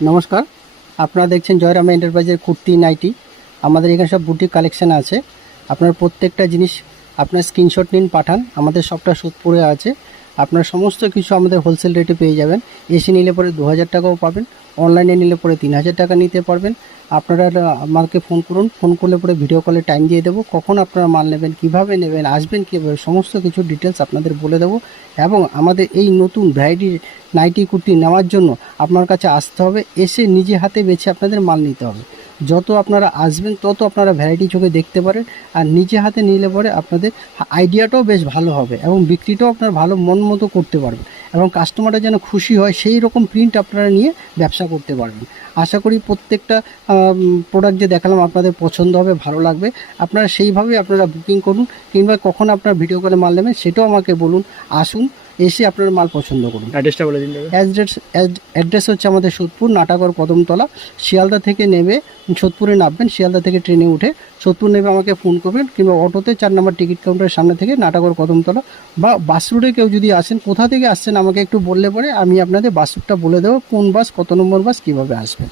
নমস্কার, আপনারা দেখছেন জয়রাম এন্টারপ্রাইজের কুর্তি নাইটি। আমাদের এখানে সব বুটিক কালেকশান আছে। আপনার প্রত্যেকটা জিনিস আপনার স্ক্রিনশট নিন, পাঠান। আমাদের সবটা সোদপুরে আছে। আপনার সমস্ত কিছু আমাদের হোলসেল রেটে পেয়ে যাবেন। এসে নিলে পরে 2000 টাকাও পাবেন, অনলাইনে নিলে পরে 3000 টাকা নিতে পারবেন। আপনারা আমাকে ফোন করুন, ফোন করলে পরে ভিডিও কলে টাইম দিয়ে দেবো, কখন আপনারা মাল নেবেন, কীভাবে নেবেন, আসবেন কীভাবে, সমস্ত কিছু ডিটেলস আপনাদের বলে দেবো। এবং আমাদের এই নতুন ভ্যারাইটির নাইটি কুর্তি নেওয়ার জন্য আপনার কাছে আসতে হবে, এসে নিজে হাতে বেছে আপনাদের মাল নিতে হবে। যত আপনারা আসবেন তত আপনারা ভ্যারাইটি চোখে দেখতে পারেন, আর নিজে হাতে নিলে পরে আপনাদের আইডিয়াটাও বেশ ভালো হবে এবং বিক্রিটাও আপনার ভালো মন মতো করতে পারবেন এবং কাস্টমাররা যেন খুশি হয় সেই রকম প্রিন্ট আপনারা নিয়ে ব্যবসা করতে পারবেন। আশা করি প্রত্যেকটা প্রোডাক্ট যে দেখালাম আপনাদের পছন্দ হবে, ভালো লাগবে। আপনারা সেইভাবেই আপনারা বুকিং করুন, কিংবা কখন আপনার ভিডিও কলে মাল নেবেন সেটাও আমাকে বলুন। আসুন, এসে আপনার মাল পছন্দ করুন। অ্যাড্রেসটা বলে দিন। অ্যাড্রেস হচ্ছে আমাদের সোদপুর, নাটাগড়, কদমতলা। শিয়ালদা থেকে নেমে সোদপুরে নামবেন, শিয়ালদা থেকে ট্রেনে উঠে সোদপুর নেমে আমাকে ফোন করবেন, কিংবা অটোতে 4 নম্বর টিকিট কাউন্টারের সামনে থেকে নাটাগড়, কদমতলা, বা বাস রুটে কেউ যদি আসেন, কোথা থেকে আসছেন আমাকে একটু বললে পরে আমি আপনাদের বাস রুটটা বলে দেবো, কোন বাস, কত নম্বর বাস, কীভাবে আসবেন।